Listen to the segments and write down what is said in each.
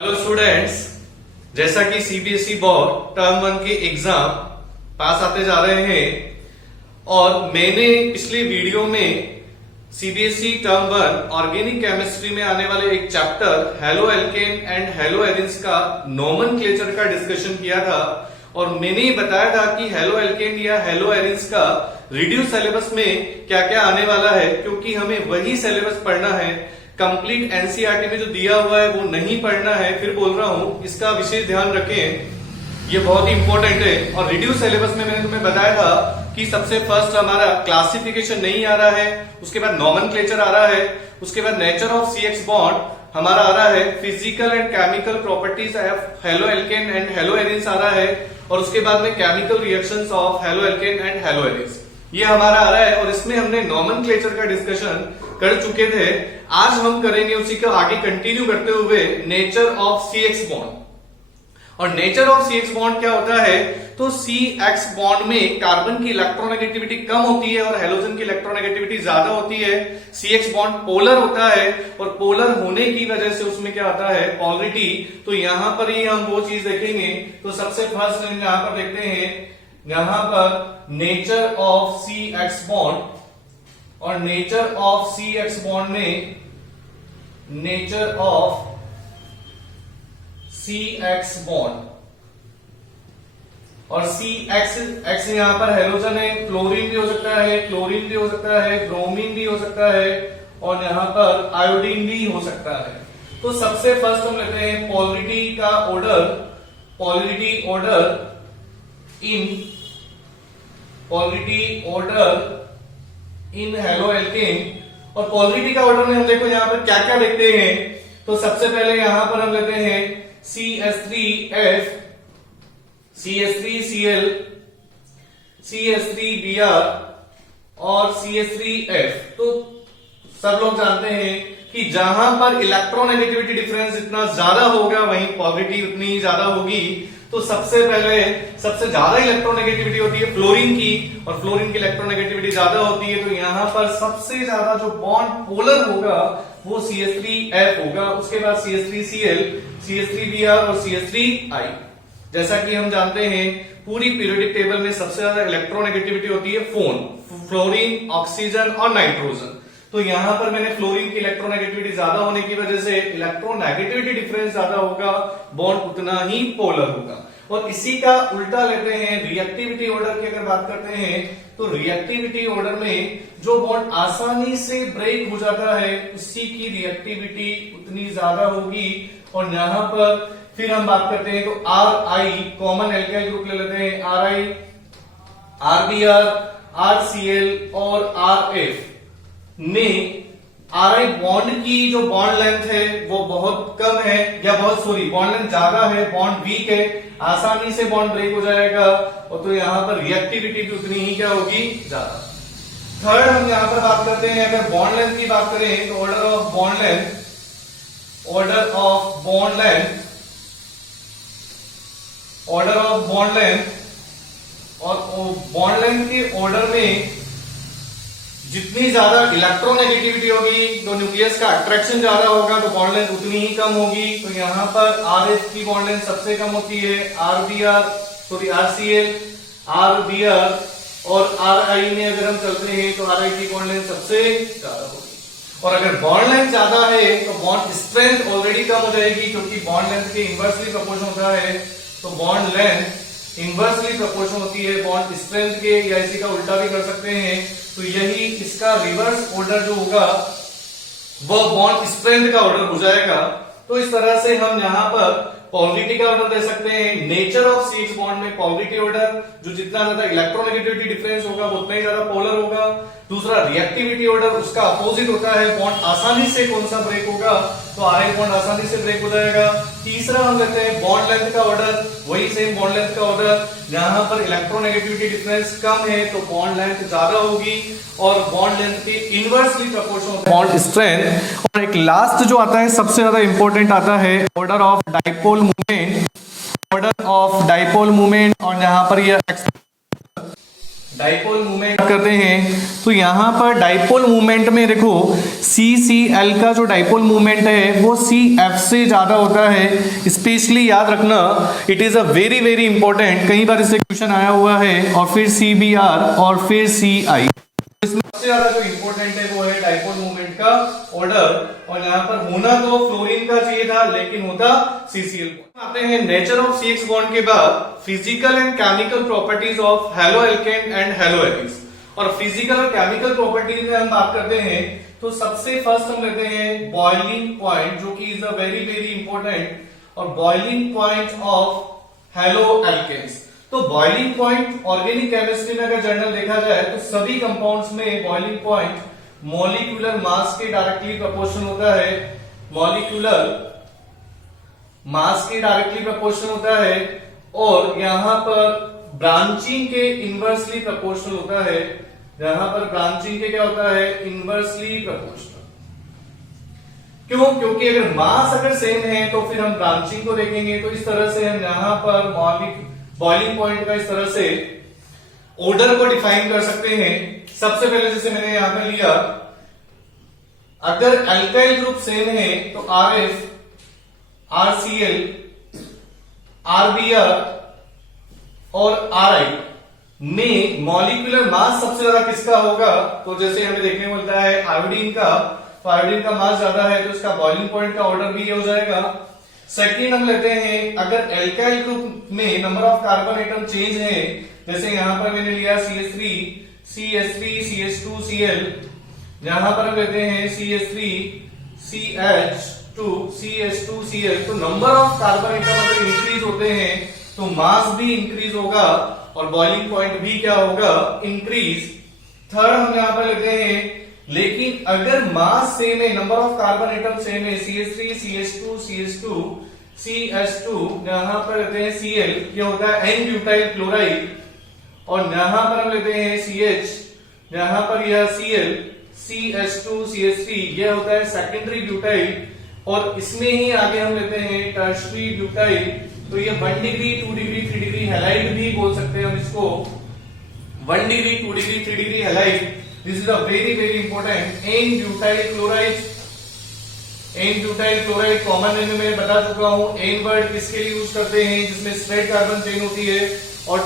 Hello students, जैसा कि CBSE board term 1 के एग्जाम पास आते जा रहे हैं और मैंने पिछली वीडियो में सीबीएसई टर्म 1 ऑर्गेनिक केमिस्ट्री में आने वाले एक chapter halo alkane and hello arenes का नोमेनक्लेचर का डिस्कशन किया था और मैंने ही बताया था कि हेलो एल्केन या हेलो एरिन्स का रिड्यूस सिलेबस में क्या क्या आने वाला है, क्योंकि हमें वही सिलेबस पढ़ना है। कंप्लीट एनसीईआरटी में जो दिया हुआ है वो नहीं पढ़ना है। फिर बोल रहा हूं, इसका विशेष ध्यान रखें, ये बहुत ही इंपॉर्टेंट है। और रिड्यूस सिलेबस में मैंने तुम्हें बताया था कि सबसे फर्स्ट हमारा क्लासिफिकेशन नहीं आ रहा है, उसके बाद नोमेनक्लेचर आ रहा है, उसके बाद नेचर ऑफ सीएक्स बॉन्ड हमारा आ रहा है, physical and chemical properties of haloalkane and haloarenes आ रहा है, और उसके बाद में chemical reactions of haloalkane and haloarenes ये हमारा आ रहा है। और इसमें हमने नोमेनक्लेचर का डिस्कशन कर चुके थे। आज हम करेंगे उसी का आगे कंटिन्यू करते हुए नेचर ऑफ सीएक्स बॉन्ड। और नेचर ऑफ सीएक्स बॉन्ड क्या होता है, तो सीएक्स बॉन्ड में कार्बन की इलेक्ट्रोनेगेटिविटी कम होती है और हेलोजन की इलेक्ट्रोनेगेटिविटी ज्यादा होती है। सीएक्स बॉन्ड पोलर होता है और पोलर होने की वजह से उसमें क्या आता है, पोलरिटी। तो यहां पर ही हम वो चीज देखेंगे। तो सबसे फर्स्ट हम यहां पर देखते हैं, यहां पर नेचर ऑफ सीएक्स बॉन्ड, और नेचर ऑफ सीएक्स बॉन्ड में नेचर ऑफ सीएक्स बॉन्ड, और एक्स यहां पर हेलोजन है, क्लोरीन भी हो सकता है, क्लोरीन भी हो सकता है, ब्रोमीन भी हो सकता है, और यहां पर आयोडीन भी हो सकता है। तो सबसे फर्स्ट हम लेते हैं पोलरिटी का order, polarity order in halo alkane. और पोलरिटी का ऑर्डर में हम देखो यहां पर क्या क्या देखते हैं। तो सबसे पहले यहां पर हम लेते हैं CH3F, CH3Cl, CH3Br और CH3F। तो सब लोग जानते हैं कि जहां पर इलेक्ट्रोनेगेटिविटी डिफरेंस जितना ज्यादा होगा वहीं पोलरिटी उतनी ही ज्यादा होगी। तो सबसे पहले सबसे ज्यादा इलेक्ट्रोनेगेटिविटी होती है फ्लोरीन की, और फ्लोरीन की इलेक्ट्रोनेगेटिविटी ज्यादा होती है। तो यहां पर सबसे ज्यादा जो बॉन्ड पोलर होगा वो CH3F होगा, उसके बाद CH3Cl, CH3Br और CH3I। जैसा कि हम जानते हैं पूरी पीरियोडिक टेबल में सबसे ज्यादा इलेक्ट्रोनेगेटिविटी होती है फ्लोरीन, ऑक्सीजन और नाइट्रोजन। तो यहां पर मैंने फ्लोरीन की इलेक्ट्रोनेगेटिविटी ज्यादा होने की वजह से इलेक्ट्रोनेगेटिविटी डिफरेंस ज्यादा होगा, बॉन्ड उतना ही पोलर होगा। और इसी का उल्टा लेते हैं रिएक्टिविटी ऑर्डर की अगर बात करते हैं, तो रिएक्टिविटी ऑर्डर में जो बॉन्ड आसानी से ब्रेक हो जाता है उसी की रिएक्टिविटी उतनी ज्यादा होगी। और यहां पर फिर हम बात करते हैं तो RI कॉमन एल्काइल ग्रुप ले लेते हैं, RI, RBr, RCl और RF में RI बॉन्ड की जो बॉन्ड लेंथ है वो बहुत कम है, या बॉन्ड लेंथ ज्यादा है, बॉन्ड वीक है, आसानी से बॉन्ड ब्रेक हो जाएगा। और तो यहां पर रिएक्टिविटी भी उतनी ही क्या होगी, ज्यादा। थर्ड हम यहां पर बात करते हैं, अगर बॉन्ड लेंथ की बात करें तो ऑर्डर ऑफ बॉन्ड लेंथ और बॉन्ड लेंथ के ऑर्डर में जितनी ज्यादा इलेक्ट्रोनेगेटिविटी होगी तो न्यूक्लियस का अट्रैक्शन ज्यादा होगा, तो बॉन्ड लेंथ उतनी ही कम होगी। तो यहां पर RF की बॉन्ड लेंथ सबसे कम होती है, RCl, RBr और RI में अगर हम चलते हैं तो RI की बॉन्ड लेंथ सबसे ज्यादा होगी। और अगर बॉन्ड लेंथ ज्यादा है तो बॉन्ड स्ट्रेंथ ऑलरेडी कम हो जाएगी, क्योंकि बॉन्ड लेंथ के इनवर्सली प्रोपोर्शन होता है। तो बॉन्ड लेंथ इनवर्सली प्रोपोर्शन होती है बॉन्ड स्ट्रेंथ के, या इसी का उल्टा भी कर सकते हैं। तो यही इसका रिवर्स ऑर्डर जो होगा वो बॉन्ड स्ट्रेंथ का ऑर्डर हो जाएगा। तो इस तरह से हम यहां पर पोलरिटी का ऑर्डर दे सकते हैं। नेचर ऑफ सीएक्स बॉन्ड में पोलरिटी ऑर्डर, जो जितना ज्यादा इलेक्ट्रोनेगेटिविटी डिफरेंस होगा वो उतना ही ज्यादा पोलर होगा। दूसरा रिएक्टिविटी ऑर्डर, उसका अपोजिट होता है, बॉन्ड आसानी से कौन सा ब्रेक होगा, तो RI बॉन्ड आसानी से ब्रेक हो जाएगा। तीसरा हम लेते हैं बॉन्ड लेंथ का ऑर्डर, वही सेम बॉन्ड लेंथ का ऑर्डर, जहां पर इलेक्ट्रोनेगेटिविटी डिफरेंस कम है तो बॉन्ड लेंथ ज्यादा होगी, और बॉन्ड लेंथ के इनवर्सली प्रोपोर्शनल होता है बॉन्ड स्ट्रेंथ। और एक लास्ट जो आता है सबसे ज्यादा इंपॉर्टेंट आता है ऑर्डर ऑफ डाइपोल मूवमेंट, और यहां पर डाइपोल मूवमेंट करते हैं तो यहाँ पर डाइपोल मूवमेंट में देखो CCl का जो डाइपोल मूवमेंट है वो CF से ज्यादा होता है। स्पेशली याद रखना, it is a very very important, कई बार इससे क्वेश्चन आया हुआ है। और फिर CBr और फिर CI। इसमें सबसे ज्यादा जो इंपॉर्टेंट है वो है डाइपोल मूवमेंट का ऑर्डर। और यहाँ पर होना तो फ्लोरीन का चाहिए था लेकिन होता CCl। आते हैं नेचर ऑफ CX बॉन्ड के बाद physical and chemical properties of haloalkane and hello alkenes. और फिजिकल और केमिकल प्रॉपर्टीज में हम बात करते हैं तो सबसे फर्स्ट हम लेते हैं बॉइलिंग पॉइंट, जो कि is a very very important, और boiling point of haloalkanes. तो बॉइलिंग पॉइंट ऑर्गेनिक केमिस्ट्री में अगर जनरल देखा जाए तो सभी कंपाउंड्स में बॉइलिंग पॉइंट मॉलिक्यूलर मास के डायरेक्टली प्रोपोर्शन होता है। मॉलिक्यूलर मास के डायरेक्टली प्रोपोर्शन होता है। और यहां पर ब्रांचिंग के इनवर्सली प्रोपोर्शनल होता है। यहां पर ब्रांचिंग के क्या होता है? Inversely proportional. क्यों? क्योंकि अगर मास अगर सेम है तो फिर हम ब्रांचिंग को देखेंगे। तो इस तरह से हम यहां पर बॉइलिंग पॉइंट का इस तरह से ऑर्डर को डिफाइन कर सकते हैं। सबसे पहले जैसे मैंने यहां पर लिया, अगर अल्काइल ग्रुप सेम है तो RF, RCl, RBr और RI में मॉलिक्यूलर मास सबसे ज्यादा किसका होगा? तो जैसे हमें देखने को मिलता है आयोडीन का, तो आयोडीन का मास ज्यादा है तो इसका बॉइलिंग पॉइंट का ऑर्डर भी ये हो जाएगा। सेकेंड हम लेते हैं, अगर एल्काइल ग्रुप में number of carbon atom change है, जैसे यहां पर मैंने लिया CH3, CH3, CH2, Cl, यहां पर हम लेते हैं CH3, CH2, CH2, Cl, तो नंबर ऑफ कार्बन एटम अगर इंक्रीज होते हैं तो मास भी इंक्रीज होगा और बॉइलिंग पॉइंट भी क्या होगा? इंक्रीज। थर्ड हम यहां पर लेते हैं, लेकिन अगर मास सेम है, number of carbon atom same है, CH3, CH2, CH2, CH2, यहां पर लेते हैं Cl, ये होता है N ब्यूटाइल क्लोराइड। और यहां पर हम लेते हैं CH, यहां पर यह Cl, CH2, CH3, यह होता है सेकेंडरी ब्यूटाइल। और इसमें ही आगे हम लेते हैं टर्शरी ब्यूटाइल। तो ये 1 डिग्री, 2 डिग्री, 3 डिग्री हैलाइड भी बोल सकते हैं हम इसको। 1 degree, 2 degree, 3 degree halide, this is a very very important. N butyl chloride, N butyl chloride common में मैं बता चुका हूं। N वर्ड किसके लिए यूज करते हैं? जिसमें स्ट्रेट कार्बन चेन होती है। और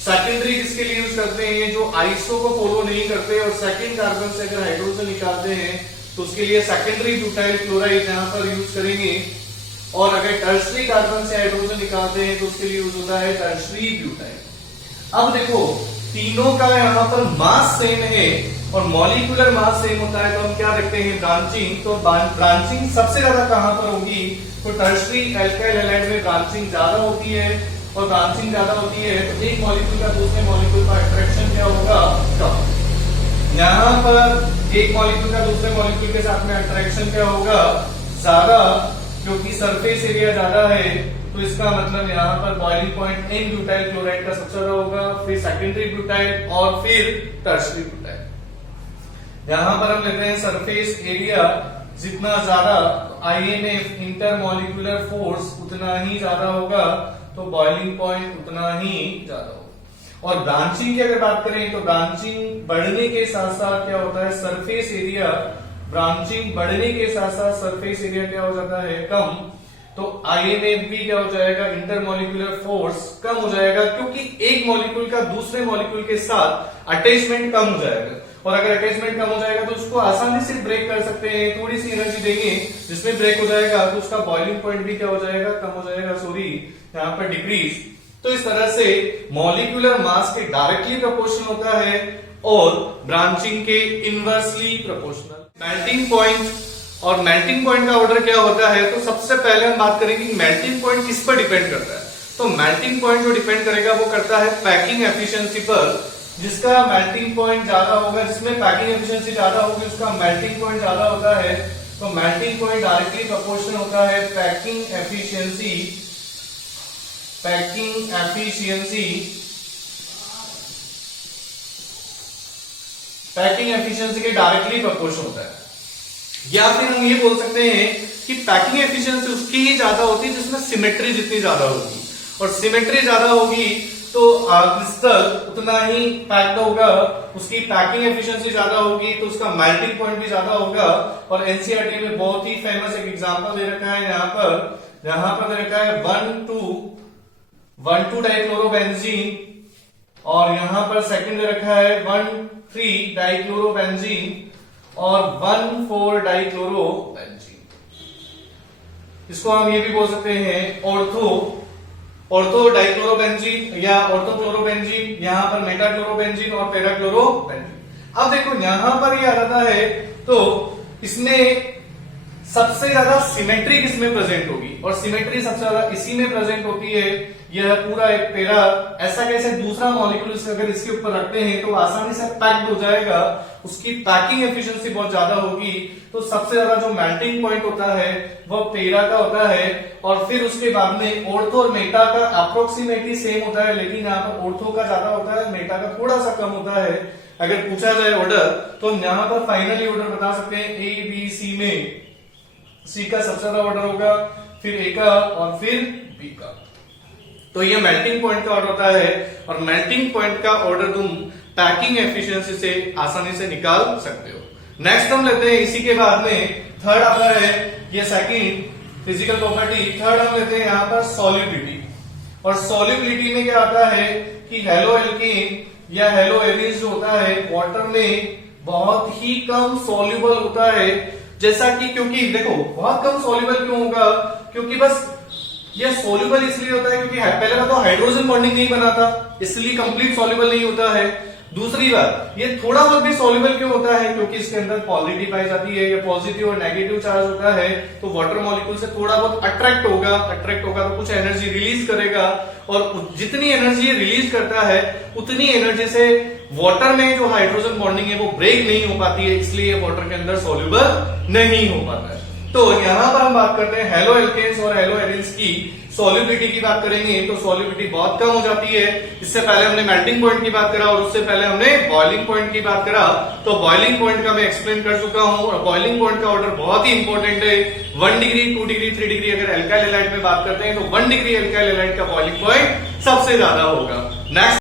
सेकेंडरी किसके लिए यूज करते हैं? जो आइसो को फॉलो नहीं करते और सेकेंड कार्बन से अगर हाइड्रोजन निकालते हैं तो उसके लिए सेकेंडरी ब्यूटाइल क्लोराइड यहां पर यूज करेंगे। और अगर टर्शरी कार्बन से हाइड्रोजन निकालते हैं तो उसके लिए यूज होता है टर्शरी ब्यूटाइल। अब देखो, तीनों का यहां पर मास सेम है और मॉलिक्यूलर मास सेम होता है, तो हम क्या देखते हैं? ब्रांचिंग। तो ब्रांचिंग सबसे ज्यादा कहां पर होगी? तो टर्शरी एल्काइल हैलाइड में ब्रांचिंग ज्यादा होती है। और ब्रांचिंग ज्यादा होती है तो एक मॉलिक्यूल का दूसरे मॉलिक्यूल का अट्रैक्शन क्या होगा? कम। यहां पर एक मॉलिक्यूल का दूसरे मॉलिक्यूल के साथ में अट्रैक्शन क्या होगा? ज्यादा, क्योंकि सरफेस एरिया ज्यादा है। तो इसका मतलब यहाँ पर boiling point N butyl chloride का सबसे ज्यादा होगा, फिर सेकेंडरी ब्यूटाइल और फिर टर्शरी ब्यूटाइल। यहां पर हम लेते हैं सरफेस एरिया जितना ज्यादा, IMF इंटरमॉलिक्यूलर फोर्स उतना ही ज्यादा होगा, तो बॉइलिंग पॉइंट उतना ही ज्यादा होगा। और ब्रांचिंग की अगर बात करें तो ब्रांचिंग बढ़ने के साथ साथ क्या होता है? सरफेस एरिया, ब्रांचिंग बढ़ने के साथ साथ सरफेस एरिया क्या हो जाता है? कम। तो IMF भी क्या हो जाएगा? इंटरमॉलिक्यूलर फोर्स कम हो जाएगा, क्योंकि एक मॉलिक्यूल का दूसरे मॉलिक्यूल के साथ अटैचमेंट कम हो जाएगा। और अगर अटैचमेंट कम हो जाएगा तो उसको आसानी से ब्रेक कर सकते हैं, थोड़ी सी एनर्जी देंगे जिसमें ब्रेक हो जाएगा, तो उसका बॉइलिंग पॉइंट भी क्या हो जाएगा? कम हो जाएगा, सॉरी यहाँ पर डिक्रीज। तो इस तरह से मॉलिक्यूलर मास के डायरेक्टली प्रोपोर्शनल होता है और ब्रांचिंग के इनवर्सली प्रोपोर्शनल। मेल्टिंग पॉइंट, और मेल्टिंग पॉइंट का ऑर्डर क्या होता है? तो सबसे पहले हम बात करेंगे कि मेल्टिंग पॉइंट किस पर डिपेंड करता है। तो मेल्टिंग पॉइंट जो डिपेंड करेगा वो करता है पैकिंग एफिशिएंसी पर। जिसका मेल्टिंग पॉइंट ज्यादा होगा, जिसमें पैकिंग एफिशिएंसी ज्यादा होगी, उसका मेल्टिंग पॉइंट ज्यादा होता है। तो मेल्टिंग पॉइंट डायरेक्टली प्रोपोर्शनल होता है packing efficiency, packing efficiency, packing efficiency के डायरेक्टली प्रोपोर्शनल होता है। या फिर हम ये बोल सकते हैं कि पैकिंग एफिशिएंसी उसकी ही ज्यादा होती है जिसमें सिमेट्री जितनी ज्यादा होगी। और सिमेट्री ज्यादा होगी तो क्रिस्टल उतना ही पैक्ड होगा, उसकी पैकिंग एफिशिएंसी ज्यादा होगी, तो उसका मेल्टिंग पॉइंट भी ज्यादा होगा। और एनसीईआरटी में बहुत ही फेमस एक एग्जांपल दे रखा है यहाँ पर दे रखा है 1,2 डाइक्लोरोबेंजीन, और यहां पर सेकंड दे रखा है 1,3 डाइक्लोरोबेंजीन और 1,4 डाइक्लोरोबेंजीन। इसको हम ये भी बोल सकते हैं ऑर्थो डाइक्लोरोबेंजीन या ऑर्थोक्लोरोबेंजीन, यहां पर मेटाक्लोरोबेंजीन और पैराक्लोरोबेंजीन। अब देखो यहां पर ये आ जाता है, तो इसमें सबसे ज्यादा सिमेट्री किसमें प्रेजेंट होगी, और सिमेट्री सबसे ज्यादा इसी में प्रेजेंट होती है। यह पूरा एक पैरा ऐसा कैसे दूसरा मॉलिक्यूल अगर इसके ऊपर रखते हैं तो आसानी से पैक्ड हो जाएगा, उसकी पैकिंग एफिशिएंसी बहुत ज्यादा होगी। तो सबसे ज्यादा जो मेल्टिंग पॉइंट होता है वह पैरा का होता है, और फिर उसके बाद में ऑर्थो और मेटा का अप्रोक्सीमेटली सेम होता है, लेकिन यहाँ पर ऑर्थो का ज्यादा होता है, मेटा का थोड़ा सा कम होता है। अगर पूछा जाए ऑर्डर तो हम यहाँ पर फाइनली ऑर्डर बता सकते हैं ए बी सी में सी का सबसे ज्यादा ऑर्डर होगा, फिर ए का और फिर बी का। तो ये मेल्टिंग पॉइंट का ऑर्डर होता है, और मेल्टिंग पॉइंट का ऑर्डर तुम पैकिंग एफिशिएंसी से आसानी से निकाल सकते हो। नेक्स्ट हम लेते हैं इसी के बाद में थर्ड आता है ये सेकंड फिजिकल प्रॉपर्टी। थर्ड हम लेते हैं यहाँ पर सॉल्युबिलिटी, और सॉल्युबिलिटी में क्या आता है कि हेलो एल्केन या हेलो एरिन जो होता है वाटर में बहुत ही कम सॉल्युबल होता है। जैसा कि क्योंकि देखो बहुत कम सॉल्युबल क्यों होगा, क्योंकि बस ये सॉल्युबल इसलिए होता है क्योंकि पहले बात तो हाइड्रोजन बॉन्डिंग नहीं बनाता, इसलिए कंप्लीट सॉल्युबल नहीं होता है। दूसरी बात ये थोड़ा बहुत भी सॉल्युबल क्यों होता है, क्योंकि इसके अंदर पोलैरिटी पाई जाती है, या पॉजिटिव और नेगेटिव चार्ज होता है, तो वाटर मॉलिक्यूल से थोड़ा बहुत अट्रैक्ट होगा तो कुछ एनर्जी रिलीज करेगा, और जितनी एनर्जी रिलीज करता है उतनी एनर्जी से वाटर में जो हाइड्रोजन बॉन्डिंग है वो ब्रेक नहीं हो पाती है, इसलिए वाटर के अंदर सॉल्युबल नहीं हो पाता है। तो यहां पर हम बात करते हैं हेलो एल्केन्स और हेलो एरिन्स की सॉल्युबिलिटी की बात करेंगे, तो सॉल्युबिलिटी बहुत कम हो जाती है। इससे पहले हमने मेल्टिंग पॉइंट की बात करा, और उससे पहले हमने बॉइलिंग पॉइंट की बात करा। तो बॉइलिंग पॉइंट का मैं एक्सप्लेन कर चुका हूं, और बॉइलिंग पॉइंट का ऑर्डर बहुत ही इंपॉर्टेंट है। 1 डिग्री 2 डिग्री 3 डिग्री अगर एल्काइल हैलाइड में बात करते हैं तो 1 डिग्री एल्काइल हैलाइड का बॉइलिंग पॉइंट सबसे ज्यादा होगा। नेक्स्ट